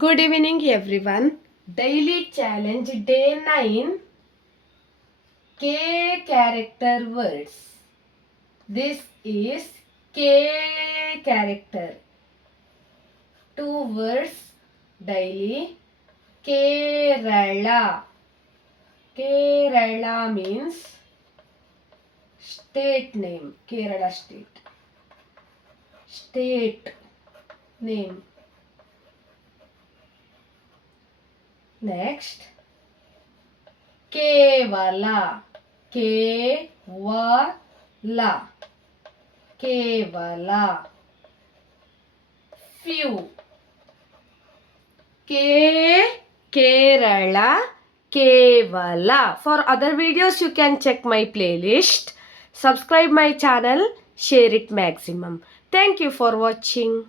Good evening, everyone. Daily challenge day 9 K character words. This is K character. 2 words daily. Kerala. Kerala means state name. Kerala state. State name. Next. Kevala. Kevala. Kevala. Few. Kerala. Kevala. For other videos you can check my playlist. Subscribe my channel. Share it maximum. Thank you for watching.